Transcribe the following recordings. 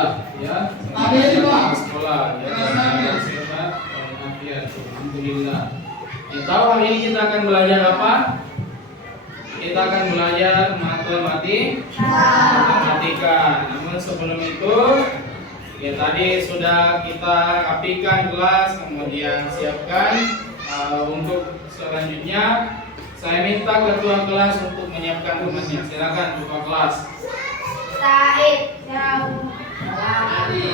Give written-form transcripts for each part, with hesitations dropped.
Alhamdulillah ya. Sekolah ya. Sehat walafiat. Alhamdulillah. Ya, tahu hari ini kita akan belajar apa? Kita akan belajar matematika. Namun sebelum itu, ya tadi sudah kita rapikan kelas, kemudian siapkan untuk selanjutnya. Saya minta ketua kelas untuk menyiapkan temannya. Silakan ketua kelas. Said.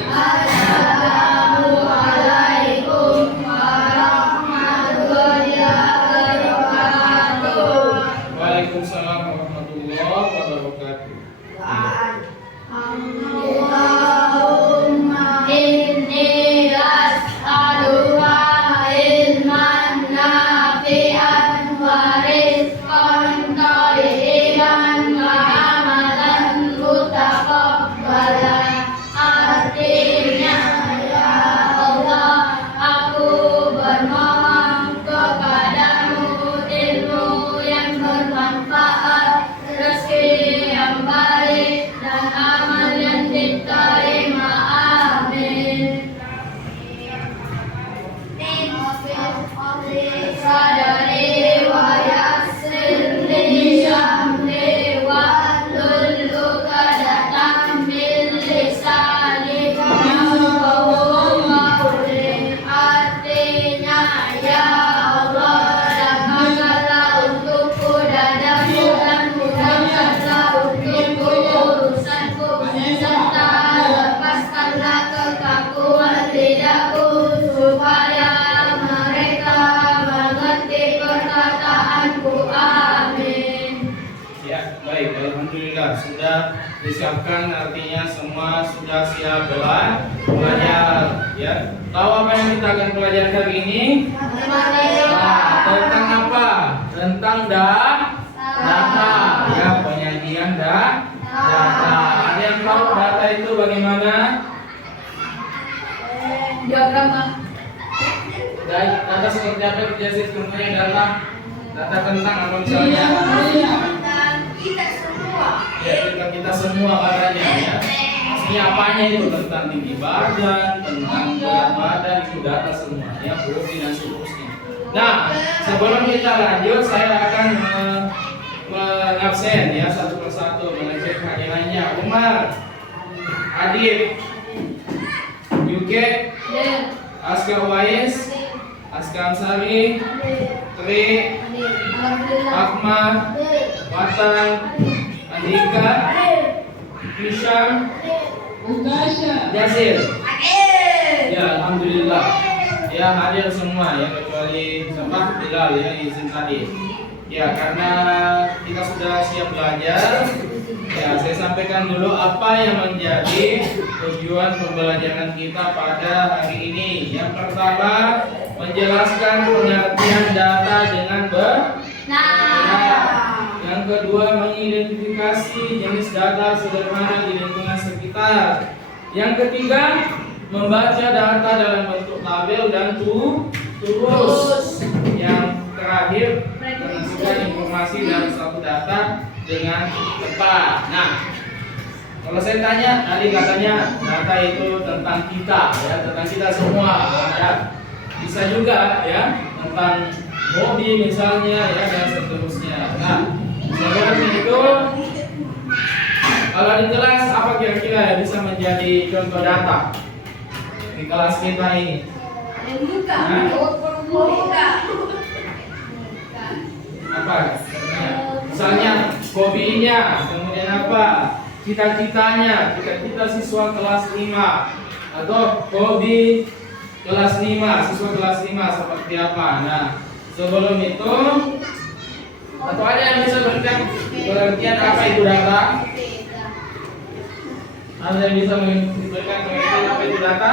Assalamualaikum warahmatullahi wabarakatuh. Waalaikumsalam warahmatullahi wabarakatuh. Allahumma inni as'aluka ilman nafi'an wa rizqan thayyiban wa amalan mutaqabbalan. Artinya, ya Allah, aku bermohon kepadamu ilmu yang bermanfaat, rezeki yang baik, dan amal yang diterima. Amin. Sadari wa yassir li amri wahlul 'uqdatam min lisani yafqahu qawli. Artinya, ya Allah, lapangkanlah untukku dadaku dan mudahkanlah untukku urusanku, serta lepaskanlah kekakuan lidahku supaya mereka mengerti perkataanku. Amin. Ya, baik. Alhamdulillah sudah disiapkan, artinya semua sudah siap belajar. Ya, tahu apa yang kita akan pelajari hari ini? Tentang apa? Tentang data. Ya, penyajian data. Ada yang tahu data itu bagaimana? Diagram. Data seperti apa? Jelaskan contohnya data. Data tentang apa misalnya? Kita semua. Ya, kita semua katanya ya. Maksudnya apanya itu? Tentang tinggi badan, tentang berat badan, itu data semua ya, bobot dan seterusnya. Nah, sebelum kita lanjut, saya akan mengabsen ya satu persatu, mengecek kehadirannya. Umar, Adib, Yuke, Askar Wais, Askar Ansari, Tri, Ahmad, Watan, Andika, Hisham, Jasir. Ya, alhamdulillah. Ya, hadir semua ya, kecuali siapa? Bilal ya, izin tadi. Ya, karena kita sudah siap belajar. Ya, saya sampaikan dulu apa yang menjadi tujuan pembelajaran kita pada hari ini. Yang pertama, menjelaskan pengertian data dengan benar. Yang kedua, mengidentifikasi jenis data sederhana di lingkungan sekitar. Yang ketiga, membaca data dalam bentuk tabel dan turus. Yang terakhir, menentukan informasi dari suatu data dengan tepat. Nah, kalau saya tanya, tadi katanya data itu tentang kita ya, tentang kita semua ya. Bisa juga ya tentang hobi misalnya ya, dan seterusnya. Nah, sebelum itu, kalau di kelas apa kira-kira yang bisa menjadi contoh data di kelas kita ini? Apa? Misalnya hobinya, kemudian apa? Cita-citanya, cita-cita siswa kelas 5 atau hobi kelas 5, siswa kelas 5 seperti apa? Nah, sebelum itu, atau ada yang bisa berikan pengertian apa itu data? Ada yang bisa memberikan pengertian apa itu data?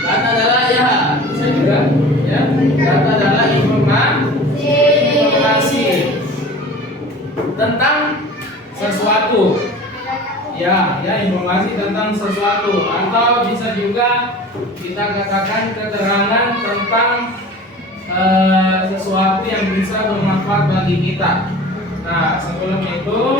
Data adalah ya, bisa juga ya. Data adalah informasi tentang sesuatu. Ya, informasi tentang sesuatu, atau bisa juga kita katakan keterangan tentang sesuatu yang bisa bermanfaat bagi kita. Nah, sebelum itu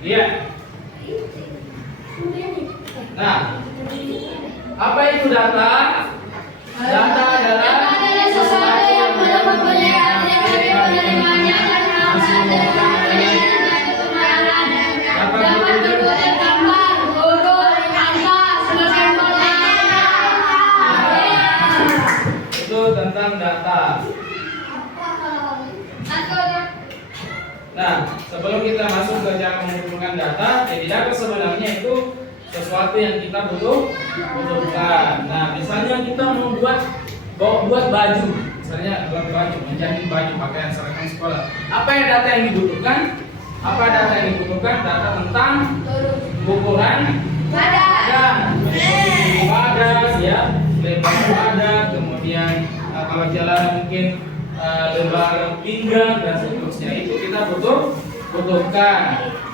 iya. Nah, apa itu data? Data adalah sesuatu yang belum mempunyai arti tapi penerimanya karena dapat berbentuk gambar, huruf, angka, simbol. Itu tentang data. Nah, sebelum kita masuk ke cara mengumpulkan data, jadi data sebenarnya itu sesuatu yang kita butuhkan. Nah, misalnya kita mau buat baju, misalnya buat baju, menjahit baju pakaian seragam sekolah. Apa yang data yang dibutuhkan? Apa data yang dibutuhkan? Data tentang ukuran badan, badan, ya, lebar badan, kemudian kalau jalan mungkin lebar pinggang dan seterusnya, itu kita butuhkan.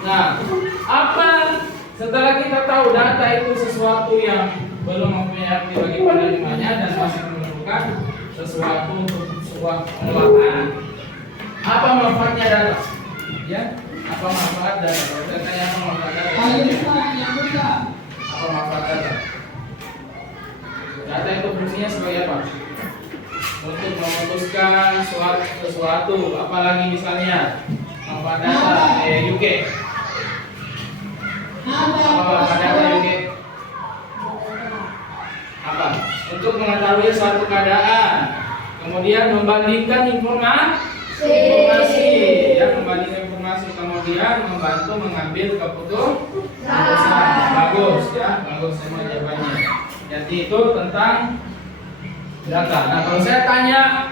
Nah, apa setelah kita tahu data itu sesuatu yang belum mempunyai arti bagi penerimanya dan masih memerlukan sesuatu untuk sebuah pengolahan, apa manfaatnya data? Ya, apa manfaat data? Kalau saya tanya apa manfaat data? Apa manfaat data? Data itu fungsinya sebagai apa? Untuk memutuskan sesuatu, apalagi misalnya manfaat data UK. Apa manfaat data UK? Apa? Untuk mengetahui suatu keadaan, kemudian membandingkan informasi, ya, membandingkan informasi, kemudian membantu mengambil keputusan. Bagus, ya, bagus semua jawabannya. Jadi itu tentang data. Nah, kalau saya tanya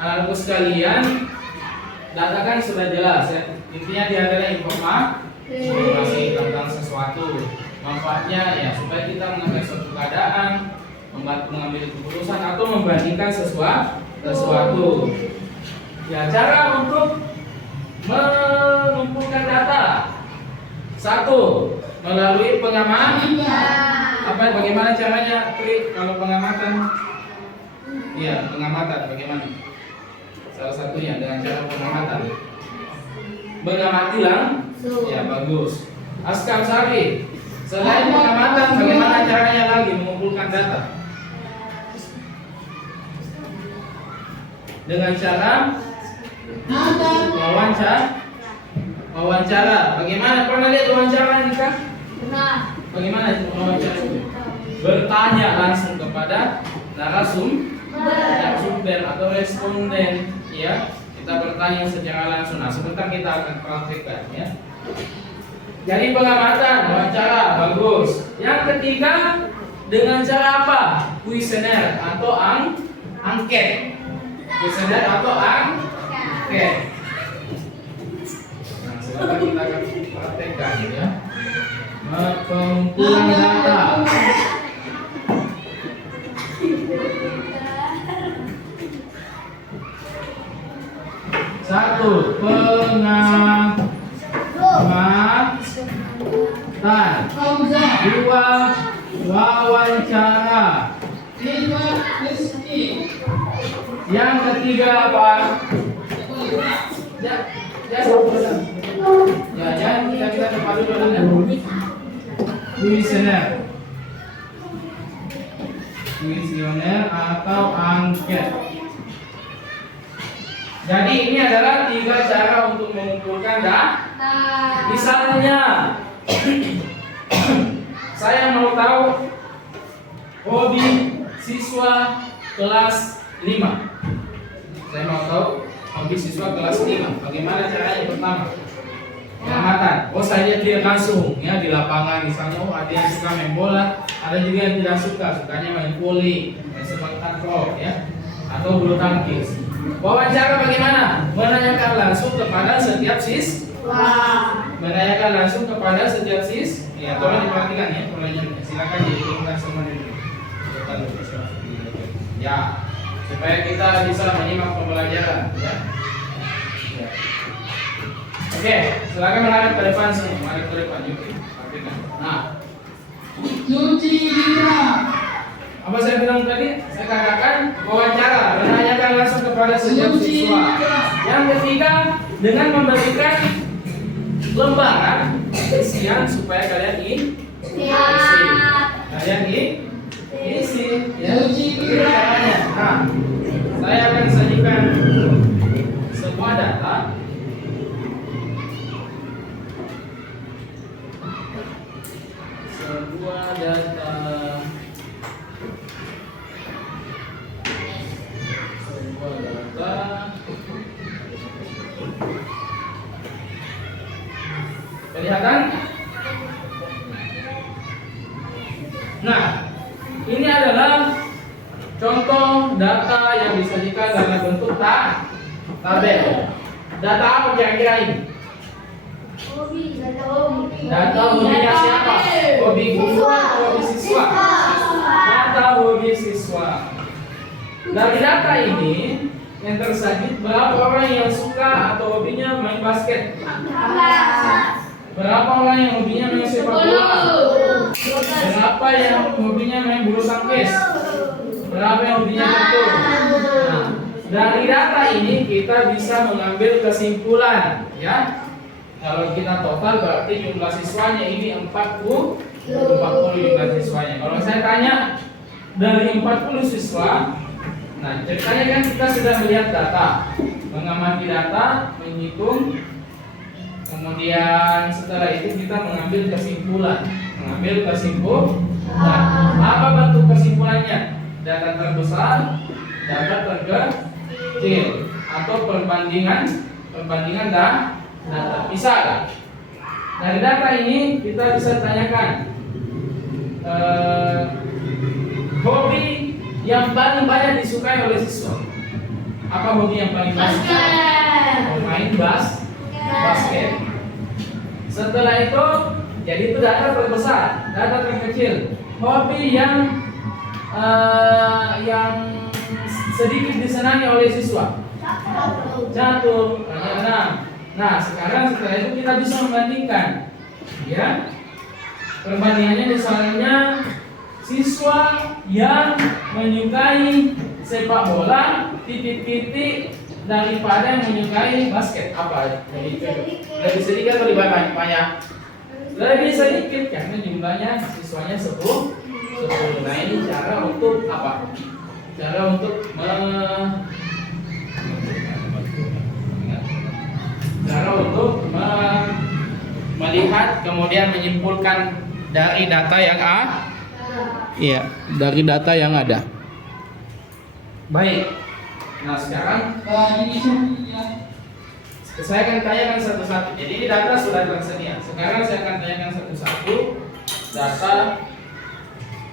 anak-anakku sekalian, data kan sudah jelas, ya. Intinya dia adalah informasi tentang sesuatu. Manfaatnya ya supaya kita mengetahui suatu keadaan, membantu mengambil keputusan atau membandingkan sesuatu. Ya, cara untuk mengumpulkan data. Satu, melalui pengamatan. Bagaimana caranya, Tri, kalau pengamatan? Iya, pengamatan bagaimana? Salah satunya dengan cara pengamatan. Mengamati ya, bagus. Askam Sari, selain pengamatan, bagaimana caranya lagi mengumpulkan data? Dengan cara wawancara. Bagaimana? Pernah lihat wawancara nikah? Pernah. Bagaimana wawancara itu? Bertanya langsung kepada narasumber atau responden, ya. Kita bertanya secara langsung. Nah, sebentar kita akan praktekkan, ya. Jadi pengamatan, wawancara, bagus. Yang ketiga, dengan cara apa? Kuesioner atau angket. Kuesioner atau angket. Nah, sebentar kita akan praktekkan, ya. Pengumpulan data. Satu, pengamatan. Dua, wawancara. Yang ketiga apa? Kita cepat dulu. Kuesioner atau angket. Jadi ini adalah 3 cara untuk mengumpulkan data. Misalnya, saya mau tahu hobi siswa kelas 5. Saya mau tahu hobi siswa kelas 5. Bagaimana caranya? Pertama, pengamatan. Oh, saya lihat dia langsung ya di lapangan misalnya. Oh, ada yang suka main bola, ada juga yang tidak suka, sukanya main voli, main sepak takraw ya, atau bulu tangkis. Wawancara bagaimana? Menanyakan langsung kepada setiap menanyakan langsung kepada setiap ya, tolong diperhatikan ya pertanyaannya. Silakan dikirimkan semua dulu. Ya, supaya kita bisa menyimak pembelajaran ya. Ya. Oke, silakan menghadap ke depan semua. Menghadap ke depan yuk. Perhatikan. Nah, cuci gigi. Apa saya bilang tadi? Saya katakan wawancara, menanyakan langsung kepada setiap siswa. Yang ketiga, dengan memberikan lembaran isian supaya kalian isi. Kalian isi. Ya. Caranya. Nah, saya akan sajikan sebuah data. Kelihatan? Nah, ini adalah contoh data yang disajikan dalam bentuk tabel. Data apa kira-kira ini? Data hobinya siapa? Hobi guru atau hobi siswa? Data hobi siswa. Dari data ini yang tersajid berapa orang yang suka atau hobinya main basket? Berapa orang yang hobinya main sepak bola? Berapa yang hobinya main bulu tangkis? Berapa yang hobinya catur? Nah, dari data ini kita bisa mengambil kesimpulan, ya. Kalau kita total berarti jumlah siswanya ini 40 jumlah siswanya. Kalau saya tanya dari 40 siswa, nah ceritanya kan kita sudah melihat data, mengamati data, menghitung. Kemudian setelah itu kita mengambil kesimpulan. Apa bentuk kesimpulannya? Data terbesar, data terkecil, atau perbandingan data. Misal dari data ini kita bisa tanyakan hobi yang paling banyak disukai oleh siswa. Apa hobi yang paling banyak? Main basket. Setelah itu, jadi itu data terbesar, data terkecil. Hobi yang sedikit disenangi oleh siswa. Catur, renang. Nah, sekarang setelah itu kita bisa membandingkan, ya. Perbandingannya misalnya siswa yang menyukai sepak bola titik-titik daripada yang menyukai basket, apa? Lebih sedikit atau lebih banyak? Lebih sedikit karena jumlahnya siswanya 10. Nah, ini cara untuk apa? Cara untuk melihat kemudian menyimpulkan dari data yang dari data yang ada. Baik. Nah, sekarang saya akan tanyakan satu-satu. Jadi ini data sudah tersedia. Sekarang saya akan tanyakan satu-satu data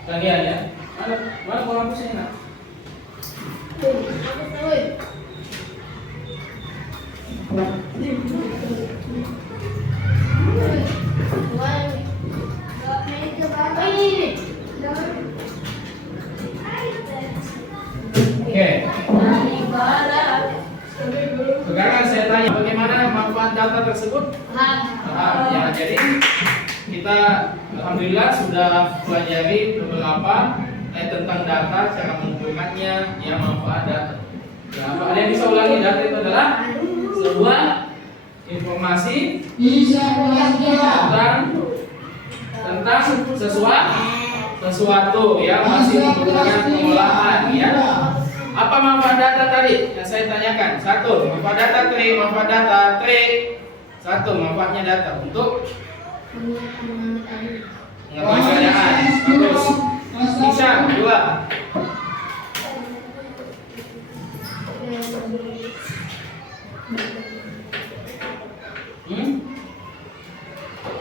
kalian ya. Mana penghapusnya nak? Oke. Sekarang saya tanya bagaimana manfaat data tersebut? Ya, jadi kita alhamdulillah sudah pelajari beberapa tentang data, cara mengumpulkannya, ya manfaat data. Ya, apa yang bisa ulangi? Data itu adalah sebuah informasi tentang sesuatu yang masih membutuhkan pengolahan, ya. Apa manfaat data tadi yang saya tanyakan? Satu, manfaat data trik. Satu, manfaatnya data untuk mengetahui keadaan. Terus, bisa. Dua,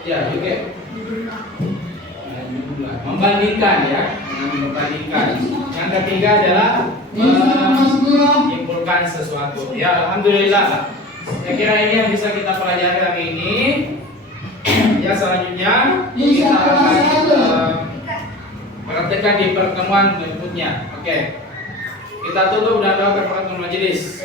Ya, juga. Membandingkan ya, membandingkan. Yang ketiga adalah menyimpulkan sesuatu. Ya, alhamdulillah. Saya kira ini yang bisa kita pelajari hari ini. Ya, selanjutnya kita akan praktekkan di pertemuan berikutnya. Oke. Kita tutup dan doa kepada majelis.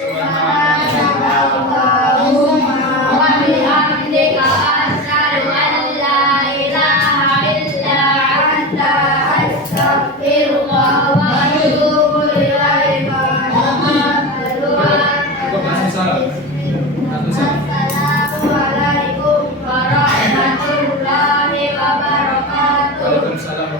Waalaikumsalam